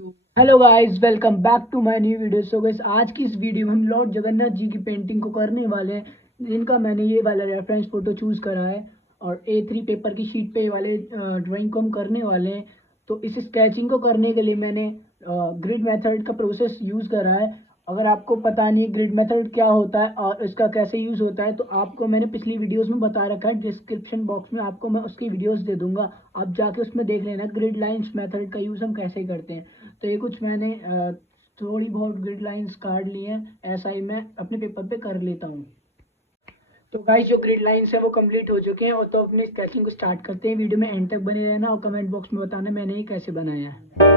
Hello guys, welcome back to my new video. So guys, आज की इस video में हम लॉर्ड जगन्नाथ जी की पेंटिंग को करने वाले हैं, जिनका मैंने ये वाला रेफरेंस फोटो चूज करा है और A3 पेपर की शीट पे ये वाले ड्राइंग को हम करने वाले हैं। तो इस स्केचिंग को करने के लिए मैंने ग्रिड मेथड का प्रोसेस यूज करा है। अगर आपको पता नहीं है ग्रिड मेथड क्या होता है और इसका कैसे यूज होता है, तो आपको मैंने पिछली वीडियोस में बता रखा है। डिस्क्रिप्शन बॉक्स में आपको मैं उसकी वीडियोस दे दूंगा, आप जाके उसमें देख लेना ग्रिड लाइंस मेथड का यूज हम कैसे करते हैं। तो ये कुछ मैंने थोड़ी बहुत ग्रिड लाइंस काट ली हैं, ऐसा ही मैं अपने पेपर पे कर लेता हूँ। तो गाइस, जो ग्रिड लाइंस है वो कंप्लीट हो चुके हैं, और तो अपने स्केचिंग को स्टार्ट करते हैं। वीडियो में एंड तक बने रहना और कमेंट बॉक्स में बताना मैंने ये कैसे बनाया है।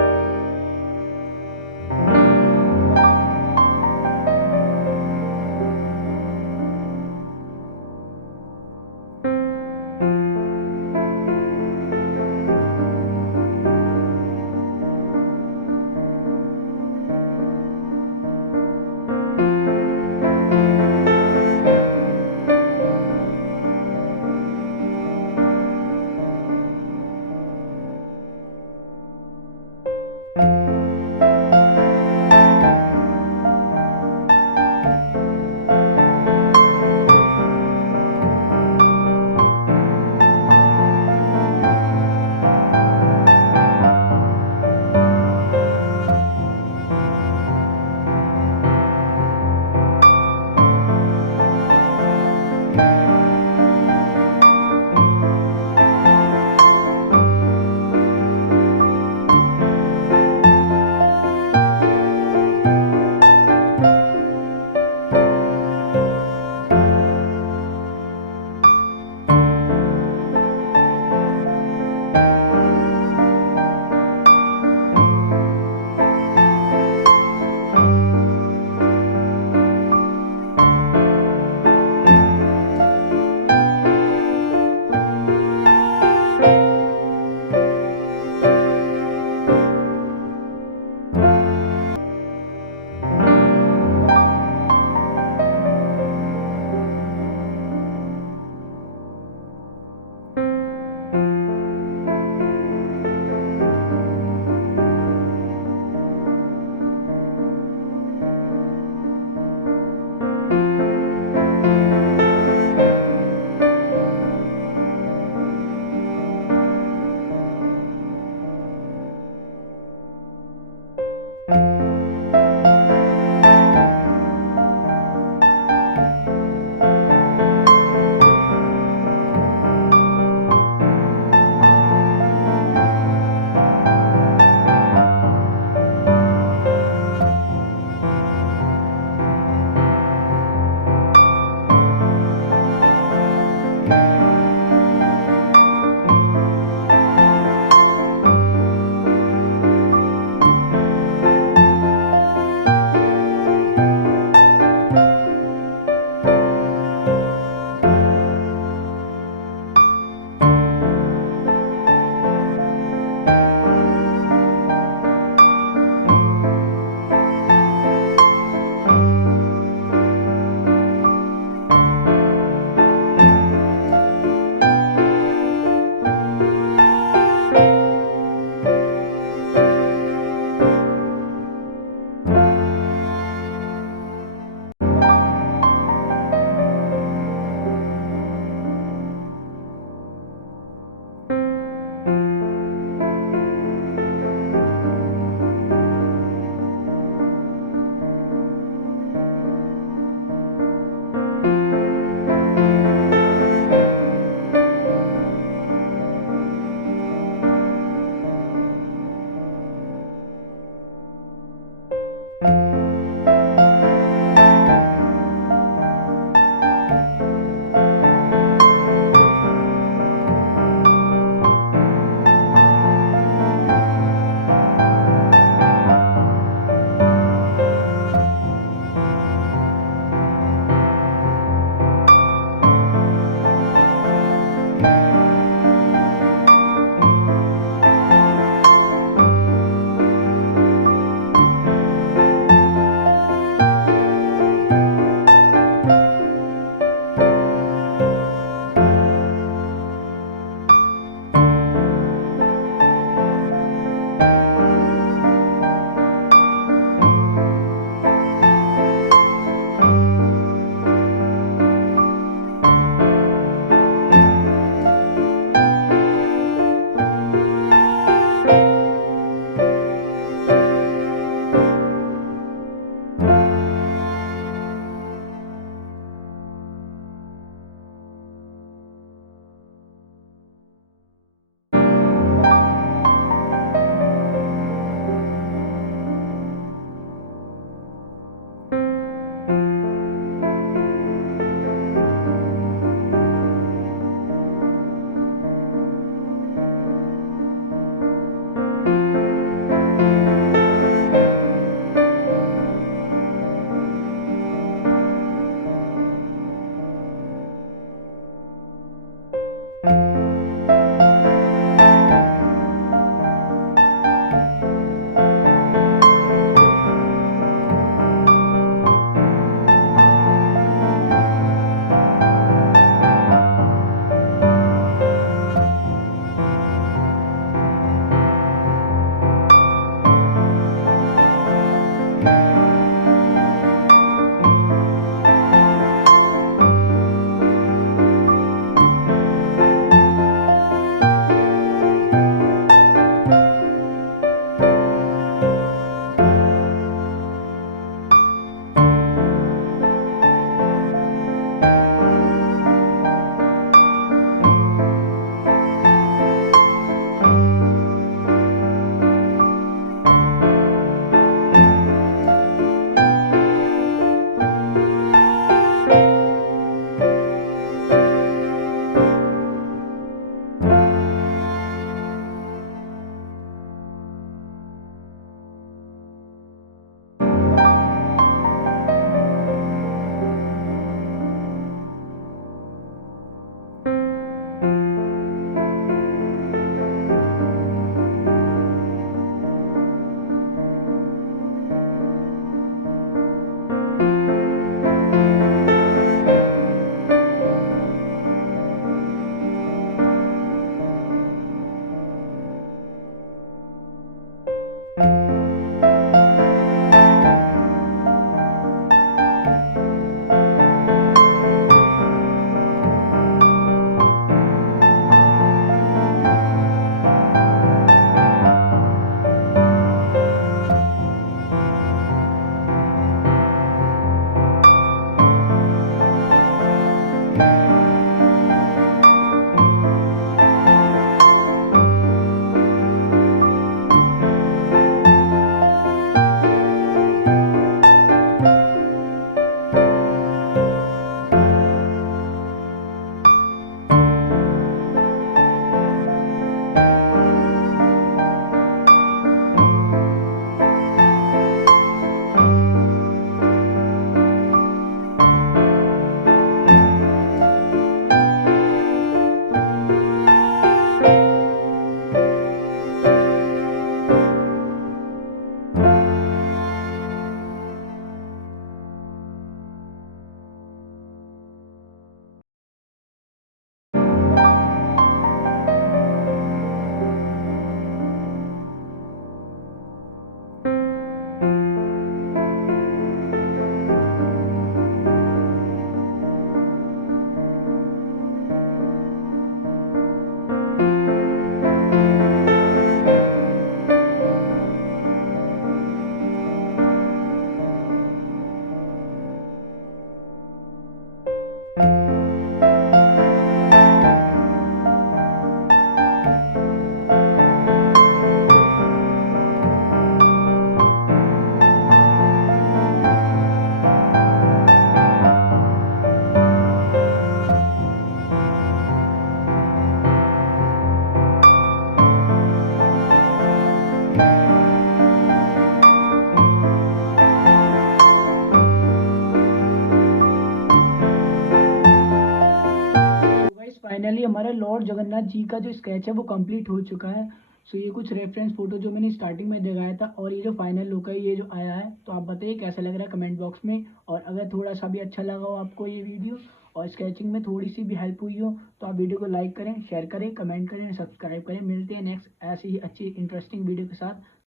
हमारा लॉर्ड जगन्नाथ जी का जो स्केच है वो कंप्लीट हो चुका है। सो ये कुछ रेफरेंस फोटो जो मैंने स्टार्टिंग में दिखाया था, और ये जो फाइनल लुक है ये जो आया है, तो आप बताइए कैसा लग रहा है कमेंट बॉक्स में। और अगर थोड़ा सा भी अच्छा लगा हो आपको ये वीडियो और स्केचिंग में थोड़ी सी भी हेल्प हुई हो, तो आप वीडियो को लाइक करें, शेयर करें, कमेंट करें, सब्सक्राइब करें। मिलते हैं नेक्स्ट ऐसी ही अच्छी इंटरेस्टिंग वीडियो के साथ।